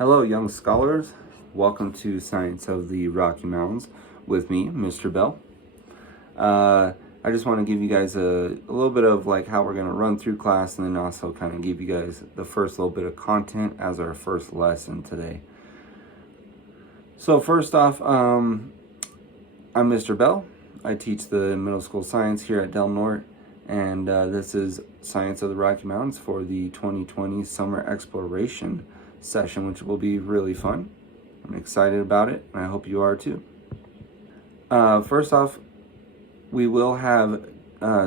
Hello, young scholars. Welcome to Science of the Rocky Mountains with me, Mr. Bell. I just want to give you guys a little bit of like how we're going to run through class, and then also kind of give you guys the first little bit of content as our first lesson today. So first off, I'm Mr. Bell. I teach the middle school science here at Del Norte, and this is Science of the Rocky Mountains for the 2020 Summer Exploration session, which will be really fun. I'm excited about it, and I hope you are too. First off, we will have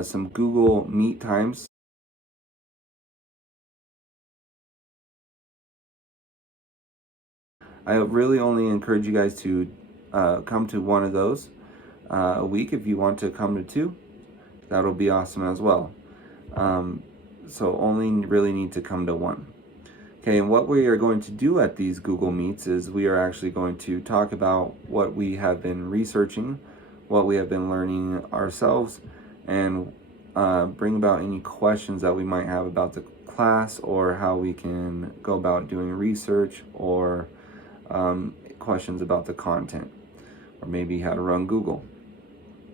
some Google Meet times. I really only encourage you guys to come to one of those a week. If you want to come to two, that'll be awesome as well. So only really need to come to one. Okay, and what we are going to do at these Google Meets is we are actually going to talk about what we have been researching, what we have been learning ourselves, and bring about any questions that we might have about the class or how we can go about doing research, or questions about the content, or maybe how to run Google.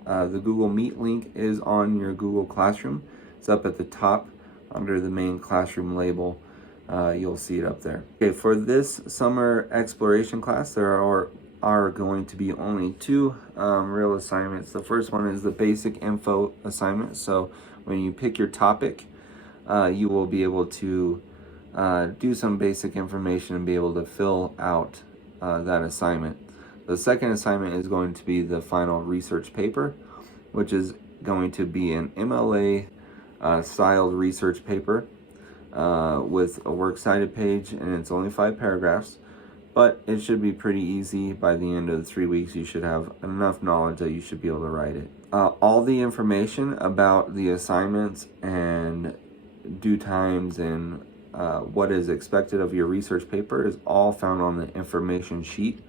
The Google Meet link is on your Google Classroom. It's up at the top under the main classroom label. You'll see it up there. Okay, for this summer exploration class, there are going to be only two real assignments. The first one is the basic info assignment. So when you pick your topic, you will be able to do some basic information and be able to fill out that assignment. The second assignment is going to be the final research paper, which is going to be an MLA styled research paper with a works cited page, and it's only 5 paragraphs, but it should be pretty easy. By the end of the 3 weeks, you should have enough knowledge that you should be able to write it. All the information about the assignments and due times and what is expected of your research paper is all found on the information sheet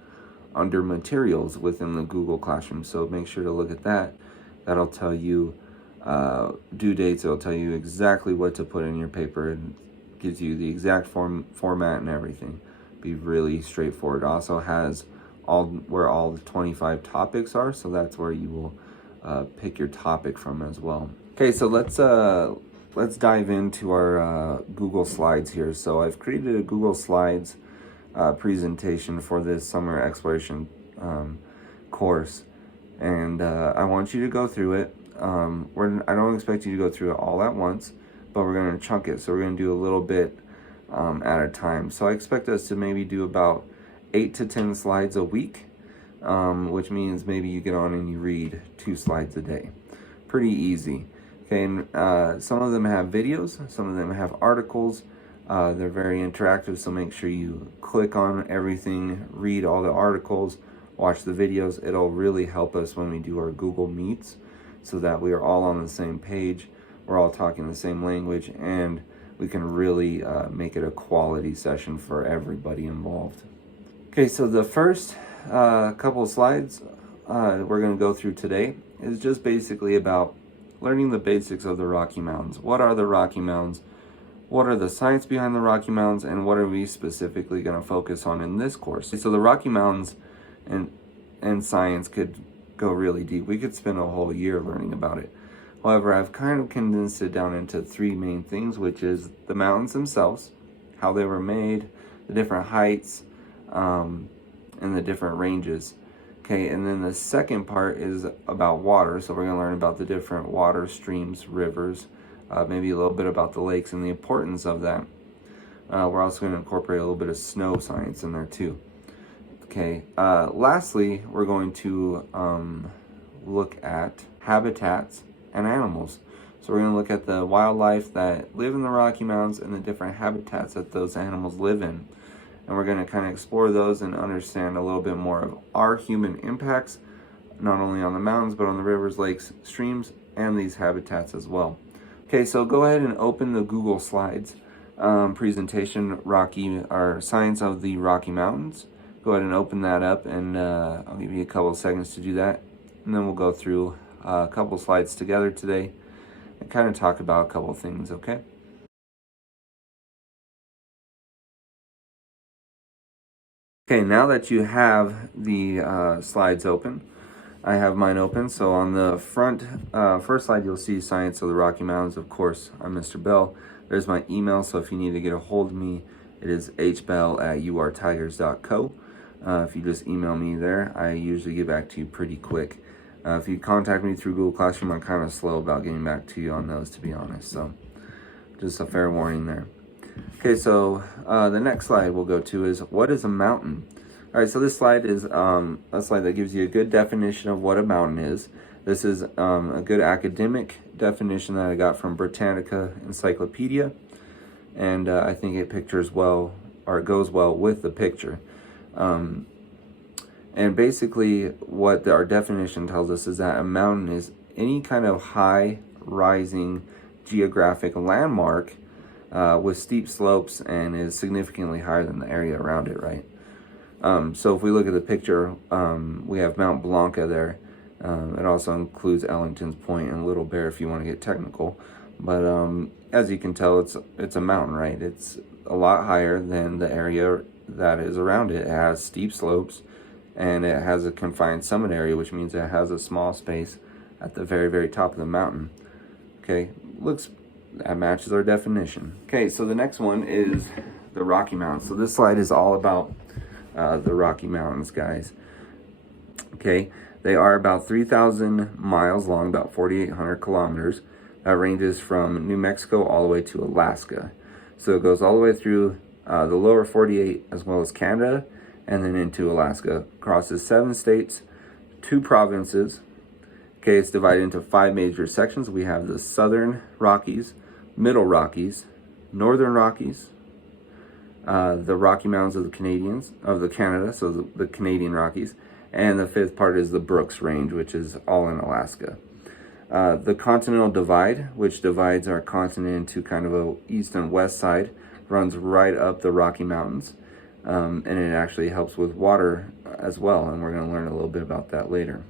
under materials within the Google Classroom. So make sure to look at that. That'll tell you due dates. It'll tell you exactly what to put in your paper and gives you the exact format and everything. Be really straightforward. It also has where all the 25 topics are, so that's where you will pick your topic from as well. Okay, so let's dive into our Google Slides here. So I've created a Google Slides presentation for this summer exploration course, and I want you to go through it. I don't expect you to go through it all at once, but we're going to chunk it. So we're going to do a little bit at a time. So I expect us to maybe do about 8 to 10 slides a week, which means maybe you get on and you read 2 slides a day. Pretty easy. Okay, and some of them have videos, some of them have articles. They're very interactive, so make sure you click on everything, read all the articles, watch the videos. It'll really help us when we do our Google Meets, so that we are all on the same page, we're all talking the same language, and we can really make it a quality session for everybody involved. Okay, so the first couple of slides we're going to go through today is just basically about learning the basics of the Rocky Mountains. What are the Rocky Mountains? What are the science behind the Rocky Mountains? And what are we specifically going to focus on in this course? So the Rocky Mountains and science could go really deep. We could spend a whole year learning about it. However, I've kind of condensed it down into 3 main things, which is the mountains themselves, how they were made, the different heights, and the different ranges. Okay, and then the second part is about water. So we're going to learn about the different water streams, rivers, maybe a little bit about the lakes and the importance of that. We're also going to incorporate a little bit of snow science in there too. Okay, lastly, we're going to look at habitats and animals. So we're going to look at the wildlife that live in the Rocky Mountains and the different habitats that those animals live in. And we're going to kind of explore those and understand a little bit more of our human impacts, not only on the mountains, but on the rivers, lakes, streams, and these habitats as well. Okay, so go ahead and open the Google Slides presentation, our Science of the Rocky Mountains. Go ahead and open that up, and I'll give you a couple of seconds to do that. And then we'll go through a couple slides together today and kind of talk about a couple of things, okay? Okay, now that you have the slides open, I have mine open. So on the front, first slide, you'll see Science of the Rocky Mountains. Of course, I'm Mr. Bell. There's my email, so if you need to get a hold of me, it is hbell@urtigers.co. If you just email me there, I usually get back to you pretty quick. If you contact me through Google Classroom, I'm kind of slow about getting back to you on those, to be honest. So just a fair warning there. Okay, so the next slide we'll go to is, what is a mountain? All right, so this slide is a slide that gives you a good definition of what a mountain is. This is a good academic definition that I got from Britannica Encyclopedia, and I think it pictures well, or it goes well with the picture. And basically what our definition tells us is that a mountain is any kind of high rising geographic landmark with steep slopes and is significantly higher than the area around it, right? So if we look at the picture, we have Mount Blanca there. It also includes Ellington's Point and Little Bear if you want to get technical. But as you can tell, it's a mountain, right? It's a lot higher than the area that is around it. It has steep slopes and it has a confined summit area, which means it has a small space at the very, very top of the mountain. Okay, that matches our definition. Okay, so the next one is the Rocky Mountains. So this slide is all about the Rocky Mountains, guys. Okay, they are about 3,000 miles long, about 4,800 kilometers. That ranges from New Mexico all the way to Alaska. So it goes all the way through the lower 48 as well as Canada, and then into Alaska. Crosses 7 states, 2 provinces. Okay, it's divided into 5 major sections. We have the Southern Rockies, Middle Rockies, Northern Rockies, the Rocky Mountains of Canada, so the Canadian Rockies, and the 5th part is the Brooks Range, which is all in Alaska. The Continental Divide, which divides our continent into kind of a east and west side, runs right up the Rocky Mountains, and it actually helps with water as well, and we're going to learn a little bit about that later.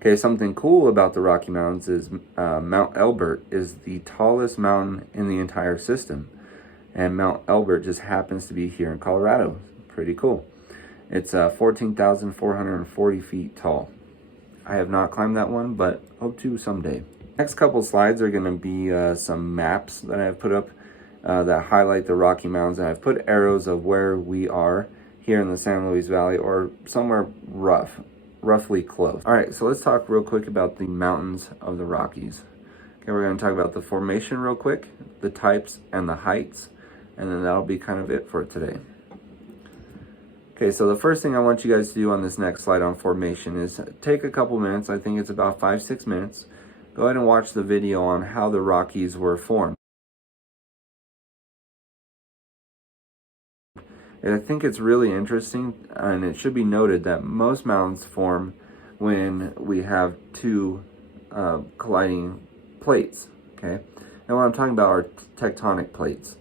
Okay, something cool about the Rocky Mountains is Mount Elbert is the tallest mountain in the entire system, and Mount Elbert just happens to be here in Colorado. Pretty cool. It's 14,440 feet tall. I have not climbed that one, but hope to someday. Next couple slides are going to be some maps that I have put up that highlight the Rocky Mountains, and I've put arrows of where we are here in the San Luis Valley, or somewhere roughly close. All right, so let's talk real quick about the mountains of the Rockies. Okay, we're going to talk about the formation real quick, the types, and the heights, and then that'll be kind of it for today. Okay, so the first thing I want you guys to do on this next slide on formation is take a couple minutes, I think it's about 5-6 minutes, go ahead and watch the video on how the Rockies were formed. And I think it's really interesting, and it should be noted that most mountains form when we have 2 colliding plates, okay? And what I'm talking about are tectonic plates.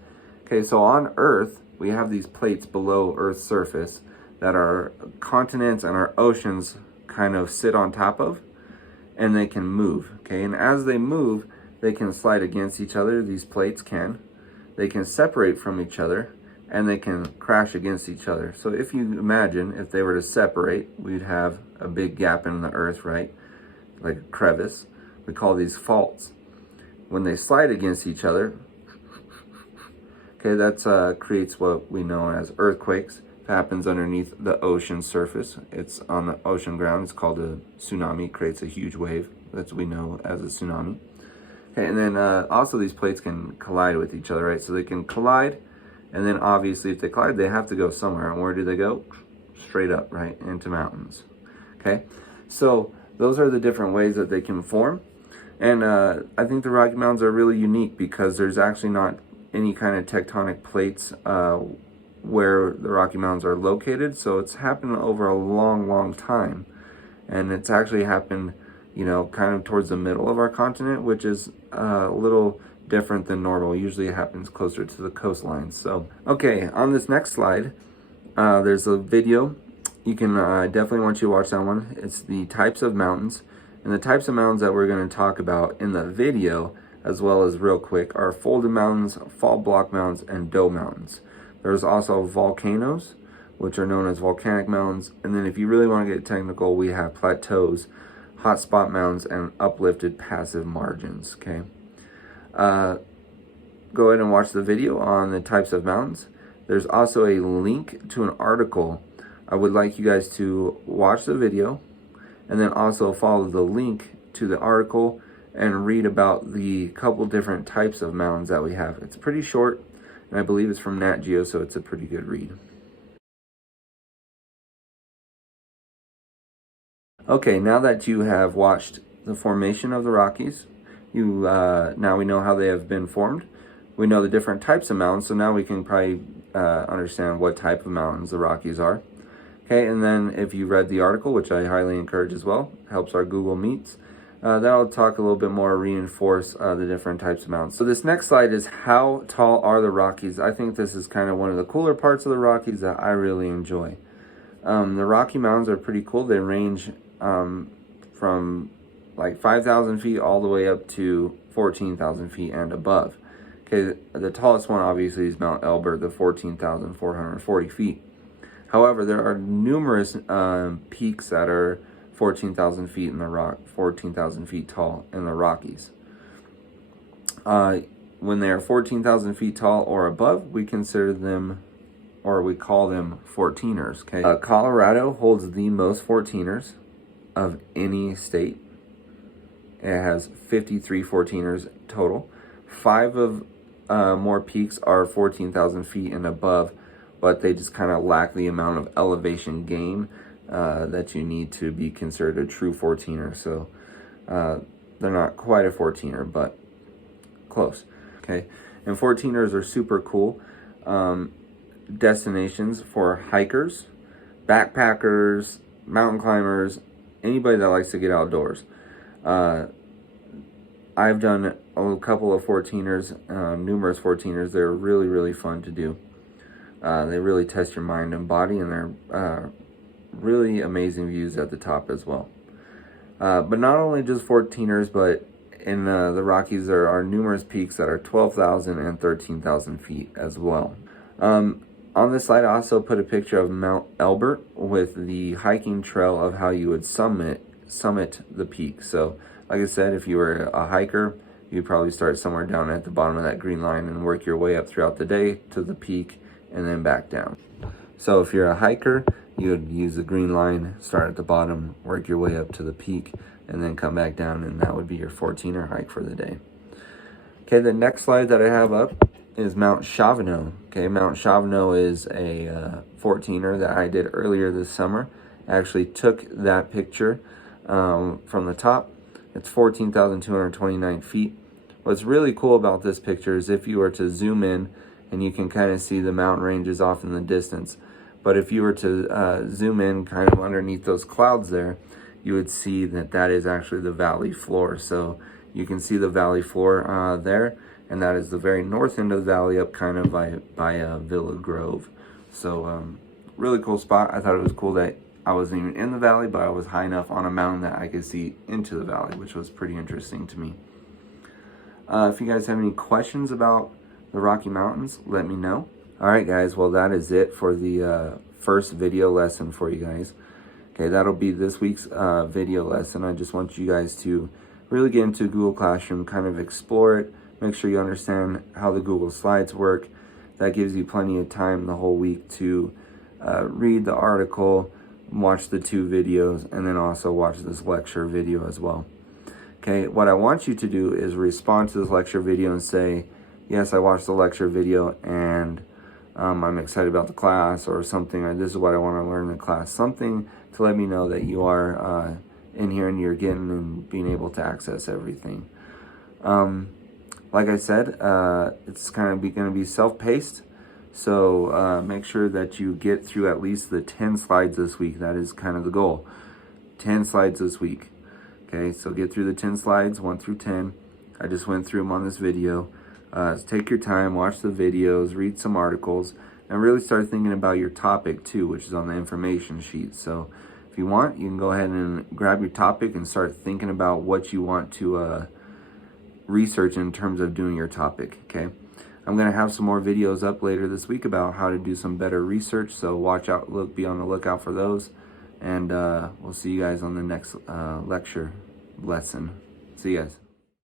Okay, so on Earth, we have these plates below Earth's surface that our continents and our oceans kind of sit on top of, and they can move, okay? And as they move, they can slide against each other, these plates can. They can separate from each other, and they can crash against each other. So if you imagine, if they were to separate, we'd have a big gap in the earth, right? Like a crevice. We call these faults. When they slide against each other, okay, that creates what we know as earthquakes. It happens underneath the ocean surface. It's on the ocean ground. It's called a tsunami. It creates a huge wave. That's what we know as a tsunami. Okay, and then also these plates can collide with each other, right? So they can collide, and then obviously if they collide, they have to go somewhere. And where do they go? Straight up, right? Into mountains. Okay, so those are the different ways that they can form. And I think the Rocky Mountains are really unique because there's actually not any kind of tectonic plates where the Rocky Mountains are located. So it's happened over a long time. And it's actually happened, you know, kind of towards the middle of our continent, which is a little different than normal. Usually it happens closer to the coastline. So, okay, on this next slide, there's a video. You can definitely want you to watch that one. It's the types of mountains. And the types of mountains that we're going to talk about in the video, as well as real quick, are folded mountains, fault block mountains, and dough mountains. There's also volcanoes, which are known as volcanic mounds. And then if you really want to get technical, we have plateaus, hot spot mounds, and uplifted passive margins, okay? Go ahead and watch the video on the types of mountains. There's also a link to an article. I would like you guys to watch the video and then also follow the link to the article and read about the couple different types of mountains that we have. It's pretty short, and I believe it's from Nat Geo, so it's a pretty good read. Okay, now that you have watched the formation of the Rockies, now we know how they have been formed. We know the different types of mountains, so now we can probably understand what type of mountains the Rockies are. Okay, and then if you read the article, which I highly encourage as well, helps our Google Meets, that'll talk a little bit more, reinforce the different types of mountains. So this next slide is how tall are the Rockies. I think this is kind of one of the cooler parts of the Rockies that I really enjoy. The Rocky Mountains are pretty cool. They range from like 5,000 feet all the way up to 14,000 feet and above. Okay, the tallest one obviously is Mount Elbert, the 14,440 feet. However, there are numerous peaks that are 14,000 feet in the 14,000 feet tall in the Rockies. When they are 14,000 feet tall or above, we consider them, or we call them 14ers. Okay, Colorado holds the most 14ers of any state. It has 53 14ers total. 5 of more peaks are 14,000 feet and above, but they just kind of lack the amount of elevation gain that you need to be considered a true 14er. So they're not quite a 14er, but close. Okay, and 14ers are super cool destinations for hikers, backpackers, mountain climbers, anybody that likes to get outdoors. I've done a couple of 14ers, numerous 14ers. They're really, really fun to do. They really test your mind and body, and they're really amazing views at the top as well. But not only just 14ers, but in the Rockies there are numerous peaks that are 12,000 and 13,000 feet as well. On this slide I also put a picture of Mount Elbert with the hiking trail of how you would summit the peak. So like I said, if you were a hiker, you'd probably start somewhere down at the bottom of that green line and work your way up throughout the day to the peak and then back down. So if you're a hiker, you would use the green line, start at the bottom, work your way up to the peak, and then come back down, and that would be your 14er hike for the day. Okay, the next slide that I have up is Mount Chavano. Okay, Mount Chavano is a 14er that I did earlier this summer. I actually took that picture from the top. It's 14,229 feet. What's really cool about this picture is if you were to zoom in, and you can kind of see the mountain ranges off in the distance. But if you were to zoom in kind of underneath those clouds there, you would see that that is actually the valley floor. So you can see the valley floor there, and that is the very north end of the valley up kind of by Villa Grove. So really cool spot. I thought it was cool that I wasn't even in the valley, but I was high enough on a mountain that I could see into the valley, which was pretty interesting to me. If you guys have any questions about the Rocky Mountains, let me know. All right, guys, well, that is it for the first video lesson for you guys. Okay, that'll be this week's video lesson. I just want you guys to really get into Google Classroom, kind of explore it, make sure you understand how the Google Slides work. That gives you plenty of time the whole week to read the article, watch the 2 videos, and then also watch this lecture video as well. Okay, what I want you to do is respond to this lecture video and say, yes, I watched the lecture video and I'm excited about the class, or something, or this is what I want to learn in the class. Something to let me know that you are in here and you're getting and being able to access everything. Like I said, it's kind of going to be self-paced. So make sure that you get through at least the 10 slides this week. That is kind of the goal. 10 slides this week. Okay, so get through the 10 slides, 1 through 10. I just went through them on this video. Take your time, watch the videos, read some articles, and really start thinking about your topic too, which is on the information sheet. So if you want, you can go ahead and grab your topic and start thinking about what you want to research in terms of doing your topic, okay? I'm going to have some more videos up later this week about how to do some better research. So watch out, be on the lookout for those. And we'll see you guys on the next lesson. See you guys.